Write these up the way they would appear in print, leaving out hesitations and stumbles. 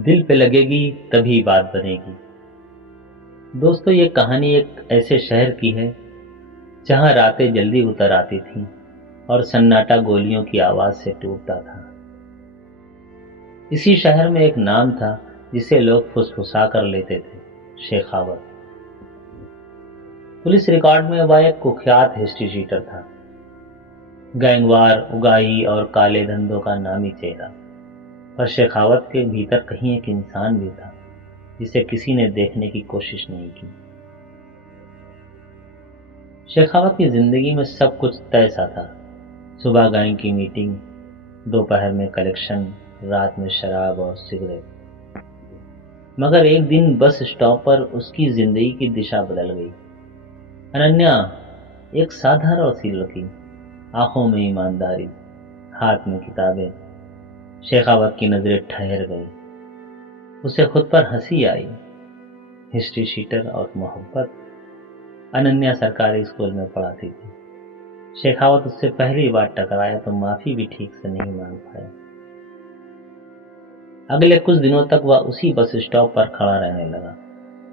दिल पे लगेगी तभी बात बनेगी। दोस्तों, ये कहानी एक ऐसे शहर की है जहां रातें जल्दी उतर आती थीं और सन्नाटा गोलियों की आवाज से टूटता था। इसी शहर में एक नाम था जिसे लोग फुसफुसा कर लेते थे, शेखावत। पुलिस रिकॉर्ड में वह एक कुख्यात हिस्ट्री शीटर था, गैंगवार, उगाही और काले धंधों का नामी चेहरा। पर शेखावत के भीतर कहीं एक इंसान भी था जिसे किसी ने देखने की कोशिश नहीं की। शेखावत की जिंदगी में सब कुछ तय सा था। सुबह गैंग की मीटिंग, दोपहर में कलेक्शन, रात में शराब और सिगरेट। मगर एक दिन बस स्टॉप पर उसकी जिंदगी की दिशा बदल गई। अनन्या, एक साधारण सी लड़की, आंखों में ईमानदारी, हाथ में किताबें। शेखावत की नजरें ठहर गई। उसे खुद पर हंसी आई। हिस्ट्री शीटर और मोहब्बत। अनन्या सरकारी स्कूल में पढ़ाती थी। शेखावत उससे पहली बार टकराया तो माफी भी ठीक से नहीं मांग पाया। अगले कुछ दिनों तक वह उसी बस स्टॉप पर खड़ा रहने लगा,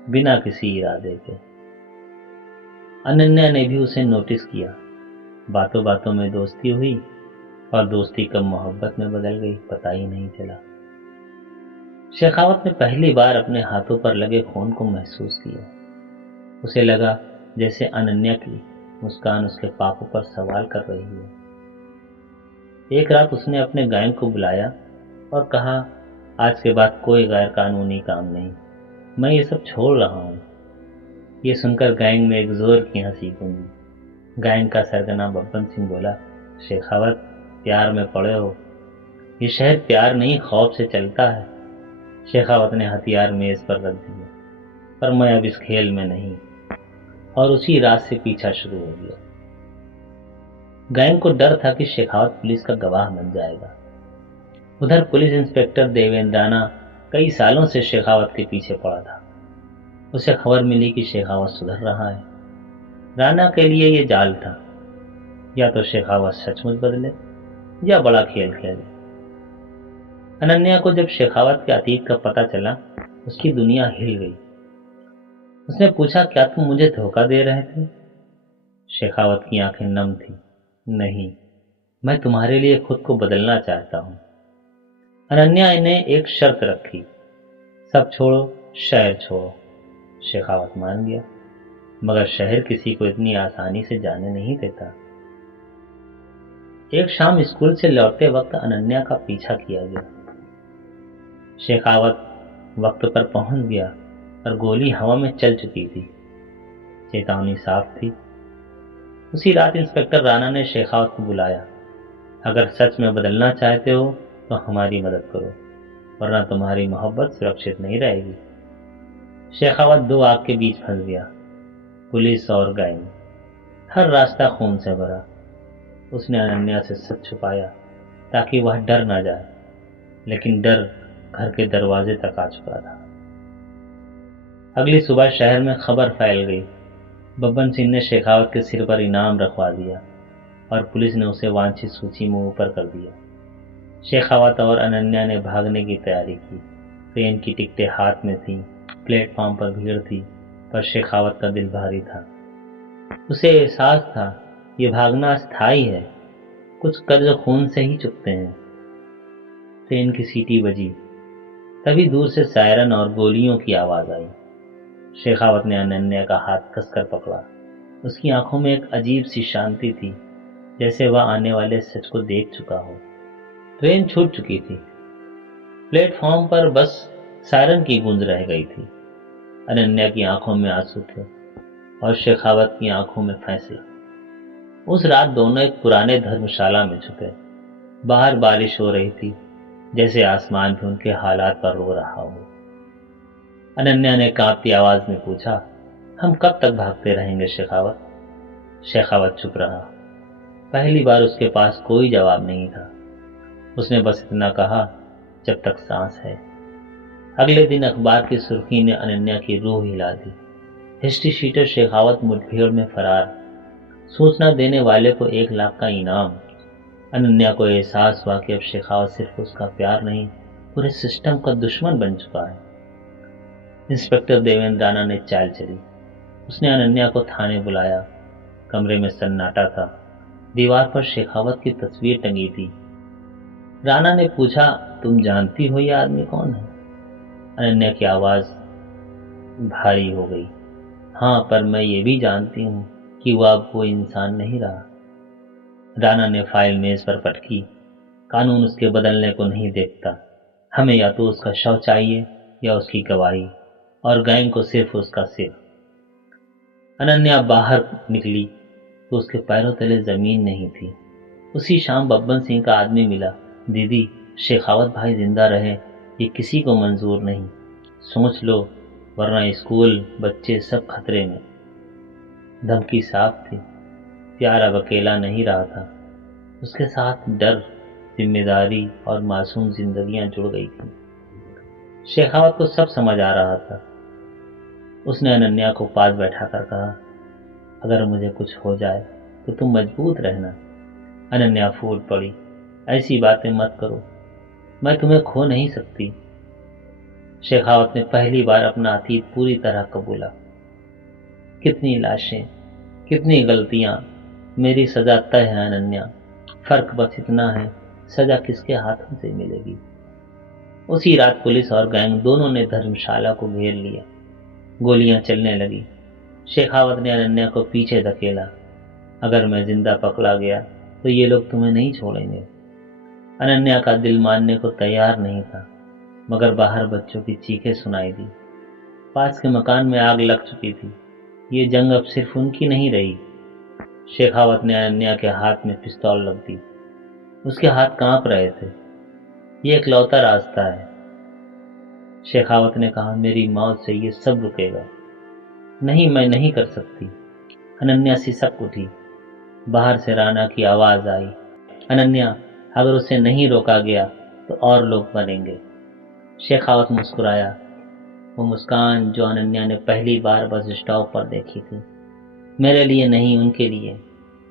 बिना किसी इरादे के। अनन्या ने भी उसे नोटिस किया। बातों बातों में दोस्ती हुई और दोस्ती कब मोहब्बत में बदल गई, पता ही नहीं चला। शेखावत ने पहली बार अपने हाथों पर लगे खून को महसूस किया। उसे लगा जैसे अनन्या की मुस्कान उसके पापों पर सवाल कर रही है। एक रात उसने अपने गैंग को बुलाया और कहा, आज के बाद कोई गैर कानूनी काम नहीं, मैं ये सब छोड़ रहा हूँ। ये सुनकर गैंग में एक जोर की हंसी गूंजी। गैंग का सरगना बब्बन सिंह बोला, शेखावत, प्यार में पड़े हो। ये शहर प्यार नहीं खौफ से चलता है। शेखावत ने हथियार मेज पर रख दिए, पर मैं अब इस खेल में नहीं। और उसी रात से पीछा शुरू हो गया। गैंग को डर था कि शेखावत पुलिस का गवाह बन जाएगा। उधर पुलिस इंस्पेक्टर देवेंद्राना कई सालों से शेखावत के पीछे पड़ा था। उसे खबर मिली कि शेखावत सुधर रहा है। राणा के लिए ये जाल था, या तो शेखावत सचमुच बदले या बड़ा खेल खेले। अनन्या को जब शेखावत के अतीत का पता चला, उसकी दुनिया हिल गई। उसने पूछा, क्या तुम मुझे धोखा दे रहे थे? शेखावत की आंखें नम थी। नहीं, मैं तुम्हारे लिए खुद को बदलना चाहता हूं। अनन्या ने एक शर्त रखी, सब छोड़ो, शहर छोड़ो। शेखावत मान गया, मगर शहर किसी को इतनी आसानी से जाने नहीं देता। एक शाम स्कूल से लौटते वक्त अनन्या का पीछा किया गया। शेखावत वक्त पर पहुंच गया और गोली हवा में चल चुकी थी। चेतावनी साफ थी। उसी रात इंस्पेक्टर राणा ने शेखावत को बुलाया। अगर सच में बदलना चाहते हो तो हमारी मदद करो, वरना तुम्हारी मोहब्बत सुरक्षित नहीं रहेगी। शेखावत दो आग के बीच फंस गया, पुलिस और गैंग। हर रास्ता खून से भरा। उसने अनन्या से सच छुपाया ताकि वह डर ना जाए, लेकिन डर घर के दरवाजे तक आ चुका था। अगली सुबह शहर में खबर फैल गई। बब्बन सिंह ने शेखावत के सिर पर इनाम रखवा दिया और पुलिस ने उसे वांछित सूची में ऊपर कर दिया। शेखावत और अनन्या ने भागने की तैयारी की। ट्रेन की टिकटें हाथ में थीं, प्लेटफॉर्म पर भीड़ थी, पर शेखावत का दिल भारी था। उसे एहसास था, ये भागना अस्थायी है, कुछ कर्ज खून से ही चुकते हैं। ट्रेन की सीटी बजी, तभी दूर से सायरन और गोलियों की आवाज आई। शेखावत ने अनन्या का हाथ कसकर पकड़ा। उसकी आंखों में एक अजीब सी शांति थी, जैसे वह आने वाले सच को देख चुका हो। ट्रेन छूट चुकी थी। प्लेटफॉर्म पर बस सायरन की गूंज रह गई थी। अनन्या की आंखों में आंसू थे और शेखावत की आंखों में फैसला। उस रात दोनों एक पुराने धर्मशाला में छुपे। बाहर बारिश हो रही थी, जैसे आसमान भी उनके हालात पर रो रहा हो। अनन्या ने कांपती आवाज में पूछा, हम कब तक भागते रहेंगे शेखावत? शेखावत चुप रहा। पहली बार उसके पास कोई जवाब नहीं था। उसने बस इतना कहा, जब तक सांस है। अगले दिन अखबार की सुर्खी ने अनन्या की रूह हिला दी। हिस्ट्री शीटर शेखावत मुठभेड़ में फरार, सूचना देने वाले को 1 लाख का इनाम। अनन्या को एहसास हुआ कि अब शेखावत सिर्फ उसका प्यार नहीं पूरे सिस्टम का दुश्मन बन चुका है। इंस्पेक्टर देवेंद्र राणा ने चाल चली। उसने अनन्या को थाने बुलाया। कमरे में सन्नाटा था। दीवार पर शेखावत की तस्वीर टंगी थी। राणा ने पूछा, तुम जानती हो यह आदमी कौन है? अनन्या की आवाज भारी हो गई। हाँ, पर मैं ये भी जानती हूँ कि वह अब वो इंसान नहीं रहा। राणा ने फाइल मेज पर पटकी। कानून उसके बदलने को नहीं देखता। हमें या तो उसका शव चाहिए या उसकी गवाही, और गैंग को सिर्फ उसका सिर। अनन्या बाहर निकली तो उसके पैरों तले जमीन नहीं थी। उसी शाम बब्बन सिंह का आदमी मिला। दीदी, शेखावत भाई जिंदा रहे ये किसी को मंजूर नहीं। सोच लो, वरना स्कूल, बच्चे सब खतरे में। धमकी साफ थी। प्यार अब अकेला नहीं रहा था। उसके साथ डर, जिम्मेदारी और मासूम जिंदगियां जुड़ गई थी। शेखावत को सब समझ आ रहा था। उसने अनन्या को पास बैठाकर कहा, अगर मुझे कुछ हो जाए तो तुम मजबूत रहना। अनन्या फूट पड़ी। ऐसी बातें मत करो, मैं तुम्हें खो नहीं सकती। शेखावत ने पहली बार अपना अतीत पूरी तरह कबूला। कितनी लाशें, कितनी गलतियां, मेरी सजा तय है अनन्या। फर्क बस इतना है, सजा किसके हाथों से मिलेगी। उसी रात पुलिस और गैंग दोनों ने धर्मशाला को घेर लिया। गोलियां चलने लगी। शेखावत ने अनन्या को पीछे धकेला। अगर मैं जिंदा पकड़ा गया तो ये लोग तुम्हें नहीं छोड़ेंगे। अनन्या का दिल मानने को तैयार नहीं था, मगर बाहर बच्चों की चीखें सुनाई दी। पास के मकान में आग लग चुकी थी। ये जंग अब सिर्फ उनकी नहीं रही। शेखावत ने अनन्या के हाथ में पिस्तौल रख दी। उसके हाथ कांप रहे थे। ये इकलौता रास्ता है। शेखावत ने कहा, मेरी मौत से ये सब रुकेगा। नहीं, मैं नहीं कर सकती। अनन्या सिसक उठी। बाहर से राणा की आवाज आई, अनन्या, अगर उसे नहीं रोका गया तो और लोग मरेंगे। शेखावत मुस्कुराया, वो मुस्कान जो अनन्या ने पहली बार बस स्टॉप पर देखी थी। मेरे लिए नहीं, उनके लिए।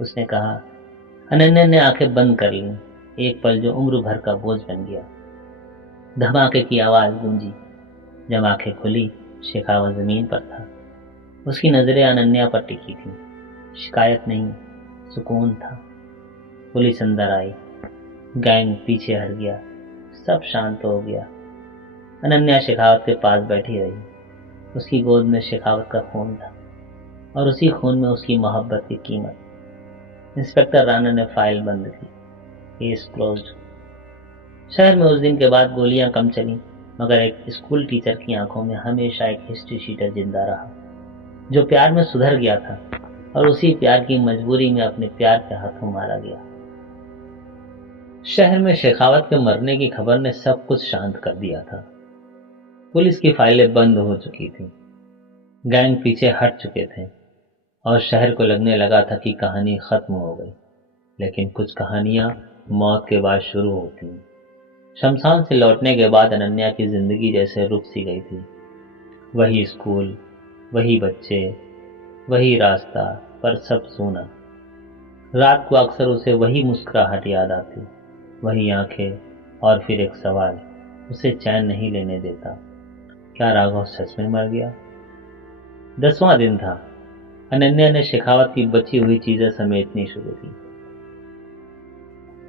उसने कहा। अनन्या ने आंखें बंद कर लीं। एक पल जो उम्र भर का बोझ बन गया। धमाके की आवाज गूंजी। जब आंखें खुली, शेखावत जमीन पर था। उसकी नजरें अनन्या पर टिकी थी। शिकायत नहीं, सुकून था। पुलिस अंदर आई। गैंग पीछे हट गया। सब शांत हो गया। अनन्या शेखावत के पास बैठी रही। उसकी गोद में शेखावत का खून था, और उसी खून में उसकी मोहब्बत की कीमत। इंस्पेक्टर राणा ने फाइल बंद की। Case closed. शहर में उस दिन के बाद गोलियां कम चली, मगर एक स्कूल टीचर की आंखों में हमेशा एक हिस्ट्री शीटर जिंदा रहा, जो प्यार में सुधर गया था और उसी प्यार की मजबूरी में अपने प्यार के हाथों मारा गया। शहर में शेखावत के मरने की खबर ने सब कुछ शांत कर दिया था। पुलिस की फाइलें बंद हो चुकी थी। गैंग पीछे हट चुके थे और शहर को लगने लगा था कि कहानी खत्म हो गई। लेकिन कुछ कहानियां मौत के बाद शुरू होती हैं। शमशान से लौटने के बाद अनन्या की जिंदगी जैसे रुक सी गई थी। वही स्कूल, वही बच्चे, वही रास्ता, पर सब सूना। रात को अक्सर उसे वही मुस्कुराहट याद आती, वही आंखें, और फिर एक सवाल उसे चैन नहीं लेने देता, क्या राघव सच में मर गया? 10वां दिन था। अनन्या ने शेखावत की बची हुई चीजें समेटनी शुरू की।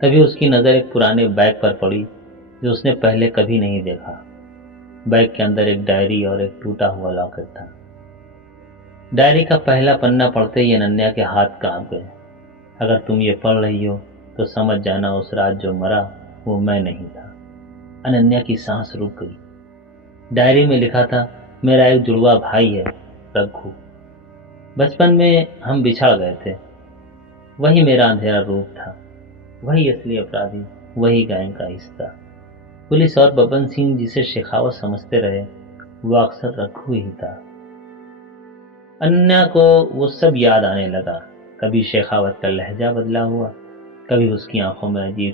तभी उसकी नजर एक पुराने बैग पर पड़ी जो उसने पहले कभी नहीं देखा। बैग के अंदर एक डायरी और एक टूटा हुआ लॉकेट था। डायरी का पहला पन्ना पढ़ते ही अनन्या के हाथ कांप गए। अगर तुम ये पढ़ रही हो तो समझ जाना, उस रात जो मरा वो मैं नहीं था। अनन्या की सांस रुक गई। डायरी में लिखा था, मेरा एक जुड़वा भाई है, रघु। बचपन में हम बिछड़ गए थे। वही मेरा अंधेरा रूप था, वही असली अपराधी, वही गैंग का हिस्सा। पुलिस और बब्बन सिंह जिसे शेखावत समझते रहे, वो अक्सर रघु ही था। अनन्या को वो सब याद आने लगा। कभी शेखावत का लहजा बदला हुआ, कभी उसकी आंखों में अजीब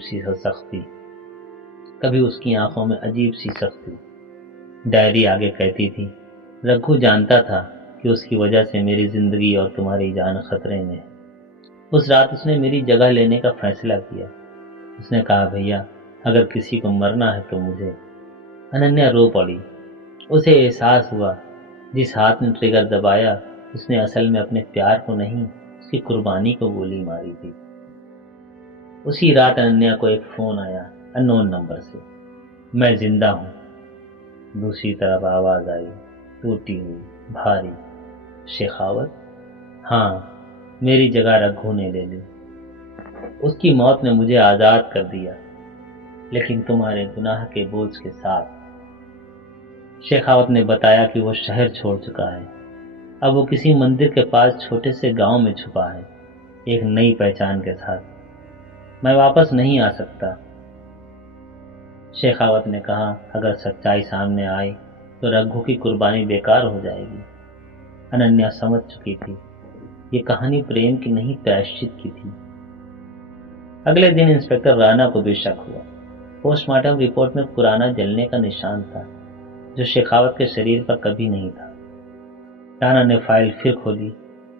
सी सख्ती। डायरी आगे कहती थी, रघु जानता था कि उसकी वजह से मेरी जिंदगी और तुम्हारी जान खतरे में है। उस रात उसने मेरी जगह लेने का फैसला किया। उसने कहा, भैया, अगर किसी को मरना है तो मुझे। अनन्या रो पड़ी। उसे एहसास हुआ जिस हाथ ने ट्रिगर दबाया उसने असल में अपने प्यार को नहीं, उसकी कुर्बानी को गोली मारी थी। उसी रात अनन्या को एक फोन आया अननोन नंबर से। मैं जिंदा हूं। दूसरी तरफ आवाज आई, टूटी हुई, भारी। शेखावत? हाँ, मेरी जगह रघु ने ले ली। उसकी मौत ने मुझे आजाद कर दिया, लेकिन तुम्हारे गुनाह के बोझ के साथ। शेखावत ने बताया कि वो शहर छोड़ चुका है। अब वो किसी मंदिर के पास छोटे से गांव में छुपा है, एक नई पहचान के साथ। मैं वापस नहीं आ सकता। शेखावत ने कहा, अगर सच्चाई सामने आई तो रघु की कुर्बानी बेकार हो जाएगी। अनन्या समझ चुकी थी, ये कहानी प्रेम की नहीं, प्रायश्चित की थी। अगले दिन इंस्पेक्टर राणा को भी शक हुआ। पोस्टमार्टम रिपोर्ट में पुराना जलने का निशान था, जो शेखावत के शरीर पर कभी नहीं था। राणा ने फाइल फिर खोली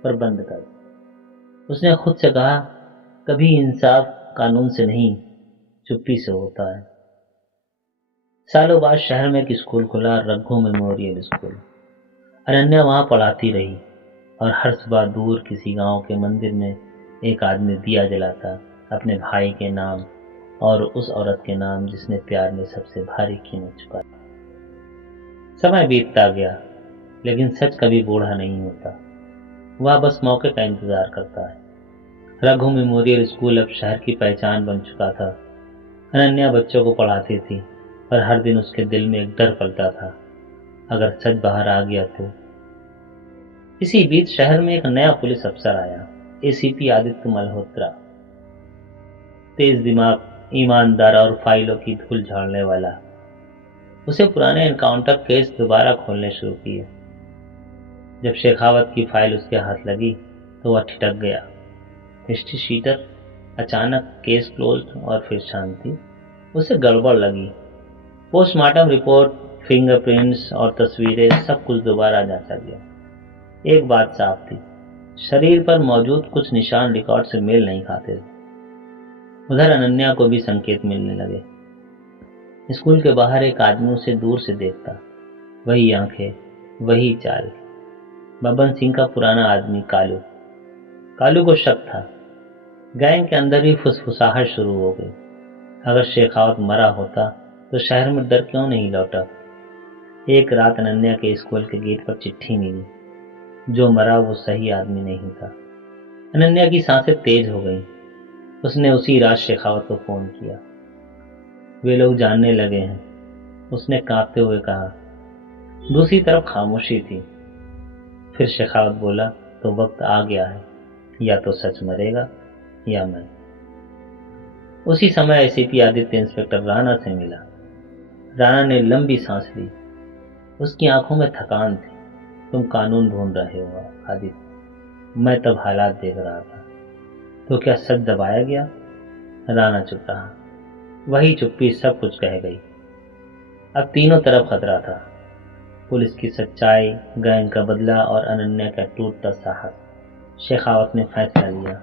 पर बंद कर दी। उसने खुद से कहा, कभी इंसाफ कानून से नहीं, चुप्पी से होता है। सालों बाद शहर में एक स्कूल खुला, रघु मेमोरियल स्कूल। अनन्या वहां पढ़ाती रही और हर सुबह दूर किसी गांव के मंदिर में एक आदमी दिया जलाता, अपने भाई के नाम और उस औरत के नाम जिसने प्यार में सबसे भारी कीमत चुकाई। समय बीतता गया, लेकिन सच कभी बूढ़ा नहीं होता। वह बस मौके का इंतजार करता है। रघु मेमोरियल स्कूल अब शहर की पहचान बन चुका था। अनन्या बच्चों को पढ़ाती थी, पर हर दिन उसके दिल में एक डर पलता था, अगर सच बाहर आ गया तो। इसी बीच शहर में एक नया पुलिस अफसर आया, एसीपी आदित्य मल्होत्रा। तेज दिमाग, ईमानदार और फाइलों की धूल झाड़ने वाला। उसे पुराने एनकाउंटर केस दोबारा खोलने शुरू किए। जब शेखावत की फाइल उसके हाथ लगी तो वह ठिठक गया। हिस्ट्री शीटर, अचानक केस क्लोज्ड और फिर शांति। उसे गड़बड़ लगी। पोस्टमार्टम रिपोर्ट, फिंगरप्रिंट्स और तस्वीरें, सब कुछ दोबारा जांचा गया। एक बात साफ थी, शरीर पर मौजूद कुछ निशान रिकॉर्ड से मेल नहीं खाते थे। उधर अनन्या को भी संकेत मिलने लगे। स्कूल के बाहर एक आदमी उसे दूर से देखता, वही आंखें, वही चाल। बबन सिंह का पुराना आदमी कालू। कालू को शक था, गैंग के अंदर भी फुसफुसाहट शुरू हो गई। अगर शेखावत मरा होता तो शहर में डर क्यों नहीं लौटा। एक रात अनन्या के स्कूल के गेट पर चिट्ठी मिली, जो मरा वो सही आदमी नहीं था। अनन्या की सांसें तेज हो गईं। उसने उसी रात शेखावत को फोन किया। वे लोग जानने लगे हैं, उसने कांपते हुए कहा। दूसरी तरफ खामोशी थी। फिर शेखावत बोला, तो वक्त आ गया है, या तो सच मरेगा या मैं। उसी समय एसीपी आदित्य इंस्पेक्टर राणा से मिला। राणा ने लंबी सांस ली। उसकी आंखों में थकान थी। तुम कानून ढूंढ रहे हो आदित्य, मैं तब हालात देख रहा था। तो क्या सच दबाया गया? राणा चुप रहा। वही चुप्पी सब कुछ कह गई। अब तीनों तरफ खतरा था, पुलिस की सच्चाई, गैंग का बदला और अनन्या का टूटता साहस। शेखावत ने फैसला लिया।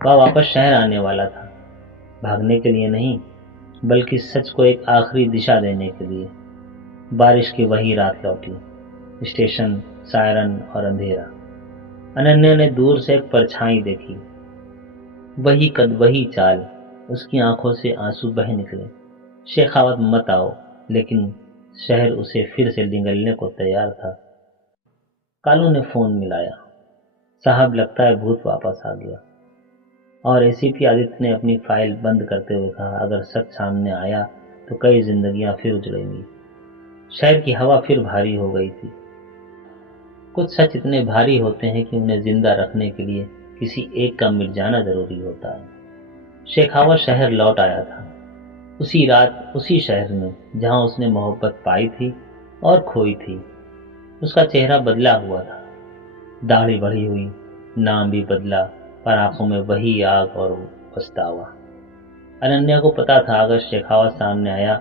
वह वापस शहर आने वाला था, भागने के लिए नहीं, बल्कि सच को एक आखिरी दिशा देने के लिए। बारिश की वही रात लौटी, स्टेशन, सायरन और अंधेरा। अनन्या ने दूर से एक परछाई देखी, वही कद, वही चाल। उसकी आंखों से आंसू बह निकले। शेखावत मत आओ, लेकिन शहर उसे फिर से निगलने को तैयार था। कालू ने फोन मिलाया। साहब, लगता है भूत वापस आ गया। और एसीपी आदित्य ने अपनी फाइल बंद करते हुए कहा, अगर सच सामने आया तो कई जिंदगियां फिर उजड़ेंगी। शहर की हवा फिर भारी हो गई थी। कुछ सच इतने भारी होते हैं कि उन्हें जिंदा रखने के लिए किसी एक का मिट जाना जरूरी होता है। शेखावत शहर लौट आया था, उसी रात, उसी शहर में जहां उसने मोहब्बत पाई थी और खोई थी। उसका चेहरा बदला हुआ था, दाढ़ी बढ़ी हुई, नाम भी बदला, पर आंखों में वही आग और पछतावा। अनन्या को पता था, अगर शेखावत सामने आया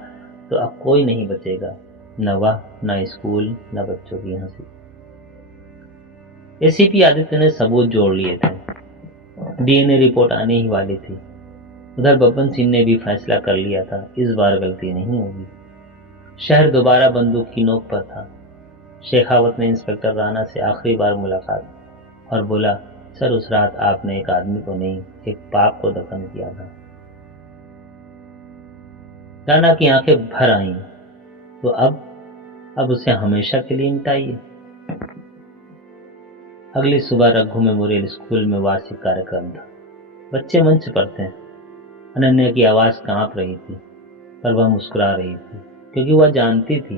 तो अब कोई नहीं बचेगा, न वह, न स्कूल, न बच्चों की हंसी। एसीपी आदित्य ने सबूत जोड़ लिए थे। डीएनए रिपोर्ट आने ही वाली थी। उधर बब्बन सिंह ने भी फैसला कर लिया था, इस बार गलती नहीं होगी। शहर दोबारा बंदूक की नोक पर था। शेखावत ने इंस्पेक्टर राणा से आखिरी बार मुलाकात और बोला, सर उस रात आपने एक आदमी को नहीं, एक पाप को दफन किया था। राणा की आंखें भर आईं। तो अब उसे हमेशा के लिए मिटाइए। अगली सुबह रघु मेमोरियल स्कूल में वार्षिक कार्यक्रम था। बच्चे मंच पर थे। अनन्या की आवाज कांप रही थी, पर वह मुस्कुरा रही थी, क्योंकि वह जानती थी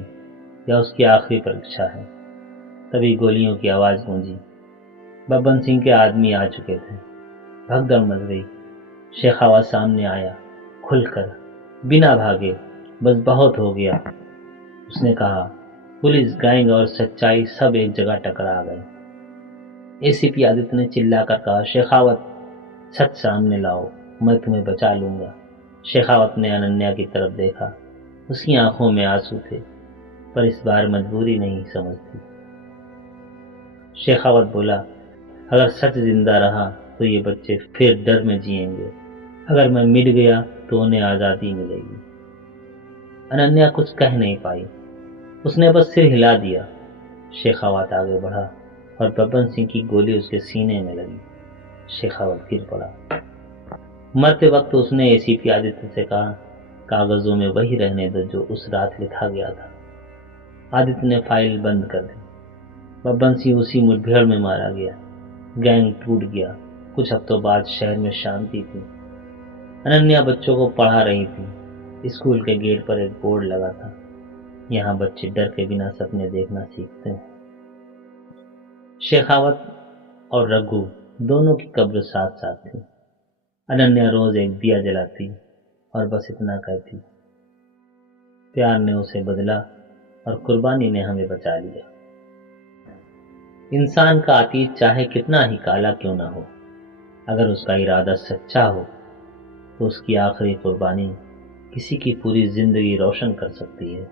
यह उसकी आखिरी परीक्षा है। तभी गोलियों की आवाज गूंजी। बब्बन सिंह के आदमी आ चुके थे। भगदड़ मच गई। शेखावत सामने आया, खुलकर, बिना भागे। बस बहुत हो गया, उसने कहा। पुलिस, गैंग और सच्चाई सब एक जगह टकरा गए। एसीपी आदित्य ने चिल्लाकर कहा, शेखावत, सच सामने लाओ, मैं तुम्हें बचा लूंगा। शेखावत ने अनन्या की तरफ देखा। उसकी आंखों में आंसू थे, पर इस बार मजबूरी नहीं समझती। शेखावत बोला, अगर सच जिंदा रहा तो ये बच्चे फिर डर में जिएंगे। अगर मैं मिट गया तो उन्हें आजादी मिलेगी। अनन्या कुछ कह नहीं पाई। उसने बस सिर हिला दिया। शेखावत आगे बढ़ा और बब्बन सिंह की गोली उसके सीने में लगी। शेखावत गिर पड़ा। मरते वक्त उसने एसीपी आदित्य से कहा, कागजों में वही रहने दो जो उस रात लिखा गया था। आदित्य ने फाइल बंद कर दी। बब्बन सिंह उसी मुठभेड़ में मारा गया। गैंग टूट गया। कुछ हफ्तों बाद शहर में शांति थी। अनन्या बच्चों को पढ़ा रही थी। स्कूल के गेट पर एक बोर्ड लगा था, यहाँ बच्चे डर के बिना सपने देखना सीखते हैं। शेखावत और रघु दोनों की कब्र साथ साथ थी। अनन्या रोज एक दिया जलाती और बस इतना कहती, प्यार ने उसे बदला और कुर्बानी ने हमें बचा लिया। इंसान का अतीत चाहे कितना ही काला क्यों ना हो, अगर उसका इरादा सच्चा हो तो उसकी आखिरी कुर्बानी किसी की पूरी जिंदगी रोशन कर सकती है।